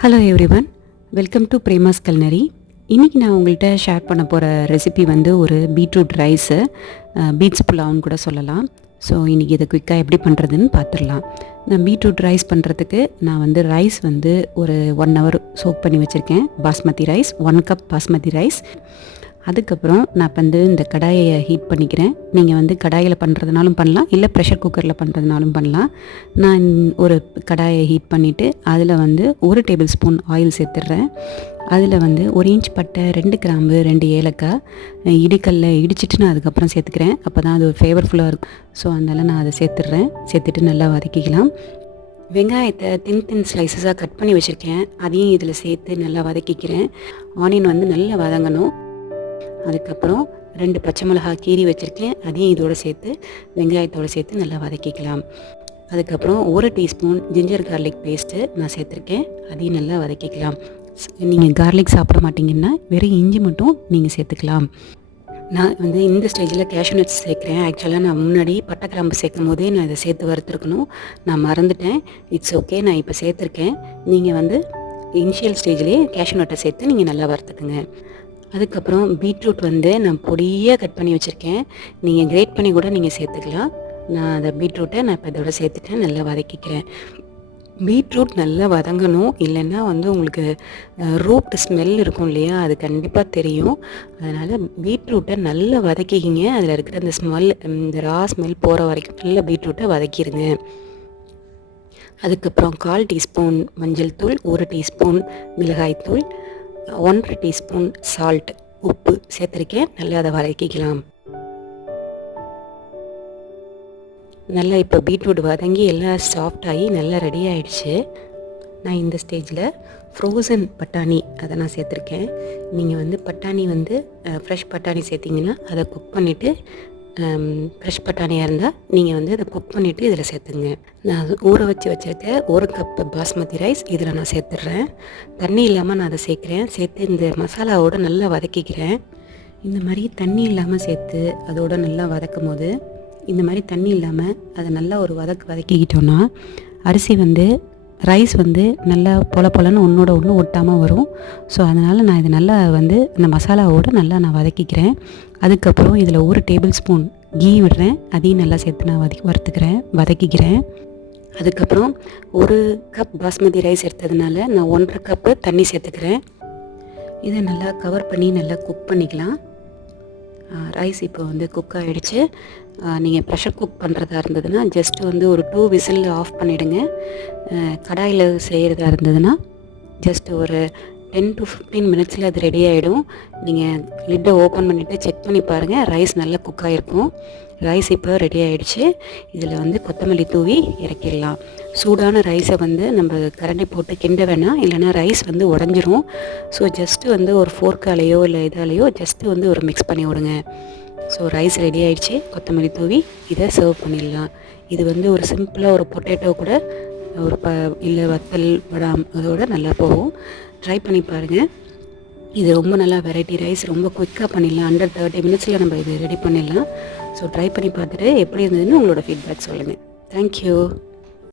Hello everyone, welcome to Prema's culinary. இன்றைக்கி நான் உங்கள்கிட்ட ஷேர் பண்ண போகிற ரெசிபி வந்து ஒரு பீட்ரூட் ரைஸு, பீட்ஸ் புலாவ்னு கூட சொல்லலாம். ஸோ இன்றைக்கி இதை குயிக்காக எப்படி பண்ணுறதுன்னு பார்த்துடலாம். நான் பீட்ரூட் ரைஸ் பண்ணுறதுக்கு நான் வந்து ரைஸ் வந்து ஒரு 1 hour சோக் பண்ணி வச்சுருக்கேன். Basmati rice 1 cup basmati rice. அதுக்கப்புறம் நான் இப்போ வந்து இந்த கடாயை ஹீட் பண்ணிக்கிறேன். நீங்கள் வந்து கடாயில் பண்ணுறதுனாலும் பண்ணலாம், இல்லை ப்ரெஷர் குக்கரில் பண்ணுறதுனாலும் பண்ணலாம். நான் ஒரு கடாயை ஹீட் பண்ணிவிட்டு அதில் வந்து 1 tablespoon ஆயில் சேர்த்துட்றேன். அதில் வந்து 1 inch பட்டை, 2 கிராம்பு, 2 ஏலக்காய் இடிக்கல்ல இடிச்சிட்டு நான் அதுக்கப்புறம் சேர்த்துக்கிறேன். அப்போ தான் அது ஃப்ளேவர்ஃபுல்லாக இருக்கும். ஸோ அதனால் நான் அதை சேர்த்துட்றேன். சேர்த்துட்டு நல்லா வதக்கிக்கலாம். வெங்காயத்தை தின் ஸ்லைசஸாக கட் பண்ணி வச்சுருக்கேன். அதையும் இதில் சேர்த்து நல்லா வதக்கிக்கிறேன். ஆனியன் வந்து நல்லா வதங்கணும். அதுக்கப்புறம் 2 பச்சை மிளகாய் கீறி வச்சுருக்கேன். அதையும் இதோடு சேர்த்து வெங்காயத்தோடு சேர்த்து நல்லா வதக்கிக்கலாம். அதுக்கப்புறம் 1 teaspoon ஜிஞ்சர் கார்லிக் பேஸ்ட்டு நான் சேர்த்துருக்கேன். அதையும் நல்லா வதக்கிக்கலாம். நீங்கள் கார்லிக் சாப்பிட மாட்டிங்கன்னா வெறும் இஞ்சி மட்டும் நீங்கள் சேர்த்துக்கலாம். நான் வந்து இந்த ஸ்டேஜில் கேஷ்யூ நட்ஸ் சேர்க்குறேன். ஆக்சுவலாக நான் முன்னாடி பட்டை கிராம்பு சேர்க்கும் போதே நான் இதை சேர்த்து வறுத்துருக்கணும். நான் மறந்துட்டேன். இட்ஸ் ஓகே, நான் இப்போ சேர்த்துருக்கேன். நீங்கள் வந்து இனிஷியல் ஸ்டேஜ்லேயே கேஷ்யூ நட்டை சேர்த்து நீங்கள் நல்லா வறுத்துக்குங்க. அதுக்கப்புறம் பீட்ரூட் வந்து நான் பொடியாக கட் பண்ணி வச்சுருக்கேன். நீங்கள் கிரேட் பண்ணி கூட நீங்கள் சேர்த்துக்கலாம். நான் அந்த பீட்ரூட்டை நான் இப்போ இதோட சேர்த்துட்டேன். நல்லா வதக்கிக்கிறேன். பீட்ரூட் நல்லா வதங்கணும், இல்லைன்னா வந்து உங்களுக்கு ரூட் ஸ்மெல் இருக்கும் இல்லையா, அது கண்டிப்பாக தெரியும். அதனால் பீட்ரூட்டை நல்லா வதக்கிக்கிங்க. அதில் இருக்கிற அந்த ஸ்மெல், இந்த ரா ஸ்மெல் போகிற வரைக்கும் நல்லா பீட்ரூட்டை வதக்கிடுங்க. அதுக்கப்புறம் 1/4 teaspoon மஞ்சள் தூள், 1 teaspoon மிளகாய்த்தூள், 1/2 teaspoon சால்ட், உப்பு சேர்த்துருக்கேன். நல்லா அதை வதக்கிக்கலாம். நல்லா இப்போ பீட்ரூட் வதங்கி எல்லாம் சாஃப்டாகி நல்லா ரெடி ஆகிடுச்சு. நான் இந்த ஸ்டேஜில் ஃப்ரோசன் பட்டாணி அதை நான் சேர்த்துருக்கேன். நீங்கள் வந்து பட்டாணி வந்து ஃப்ரெஷ் பட்டாணி சேர்த்திங்கன்னா அதை குக் பண்ணிவிட்டு, ஃப்ரெஷ் பட்டாணியாக இருந்தால் நீங்கள் வந்து அதை குக் பண்ணிவிட்டு இதில் சேர்த்துங்க. நான் ஊற வச்சுருக்க 1 cup பாஸ்மதி ரைஸ் இதில் நான் சேர்த்துட்றேன். தண்ணி இல்லாமல் நான் அதை சேர்க்குறேன். சேர்த்து இந்த மசாலாவோடு நல்லா வதக்கிக்கிறேன். இந்த மாதிரி தண்ணி இல்லாமல் சேர்த்து அதோடு நல்லா வதக்கும் போது, இந்த மாதிரி தண்ணி இல்லாமல் அதை நல்லா ஒரு வதக்கிக்கிட்டோன்னா அரிசி வந்து ரைஸ் வந்து நல்லா பொலன்னு ஒன்றோட ஒன்று ஒட்டாமல் வரும். ஸோ அதனால் நான் இதை நல்லா வந்து இந்த மசாலாவோடு நல்லா நான் வதக்கிக்கிறேன். அதுக்கப்புறம் இதில் 1 tablespoon கீ விடுறேன். அதையும் நல்லா சேர்த்து நான் வதக்கிக்கிறேன். அதுக்கப்புறம் 1 cup பாஸ்மதி ரைஸ் எடுத்ததுனால நான் 1.5 cup தண்ணி சேர்த்துக்கிறேன். இதை நல்லா கவர் பண்ணி நல்லா குக் பண்ணிக்கலாம். ரைஸ் இப்போ வந்து குக் ஆகிடுச்சு. நீங்கள் ப்ரெஷர் குக் பண்ணுறதா இருந்ததுன்னா ஜஸ்ட்டு வந்து ஒரு 2 whistle ஆஃப் பண்ணிவிடுங்க. கடாயில் செய்கிறதா இருந்ததுன்னா ஜஸ்ட் ஒரு 10 to 15 minutes அது ரெடி ஆகிடும். நீங்கள் லிட்டை ஓப்பன் பண்ணிவிட்டு செக் பண்ணி பாருங்கள். ரைஸ் நல்லா குக் ஆகிருக்கும். ரைஸ் இப்போ ரெடி ஆகிடுச்சு. இதில் வந்து கொத்தமல்லி தூவி இறக்கிடலாம். சூடான ரைஸை வந்து நம்ம கரண்டி போட்டு கிண்ட வேணாம், இல்லைனா ரைஸ் வந்து உடஞ்சிரும். ஸோ ஜஸ்ட்டு வந்து ஒரு ஃபோர்க்காலேயோ இல்லை இதாலேயோ ஜஸ்ட்டு வந்து ஒரு மிக்ஸ் பண்ணி விடுங்க. ஸோ ரைஸ் ரெடி ஆகிடுச்சு. கொத்தமல்லி தூவி இதை சர்வ் பண்ணிடலாம். இது வந்து ஒரு சிம்பிளாக ஒரு பொட்டேட்டோ கூட ஒரு இல்லை வத்தல் படாம் அதோடு நல்லா போகும். ட்ரை பண்ணி பாருங்கள். இது ரொம்ப நல்லா வெரைட்டி ரைஸ், ரொம்ப குயிக்காக பண்ணிடலாம். அண்டர் 30 minutes நம்ம இது ரெடி பண்ணிடலாம். ஸோ ட்ரை பண்ணி பார்த்துட்டு எப்படி இருந்ததுன்னு உங்களோட ஃபீட்பேக் சொல்லுங்கள். தேங்க்யூ.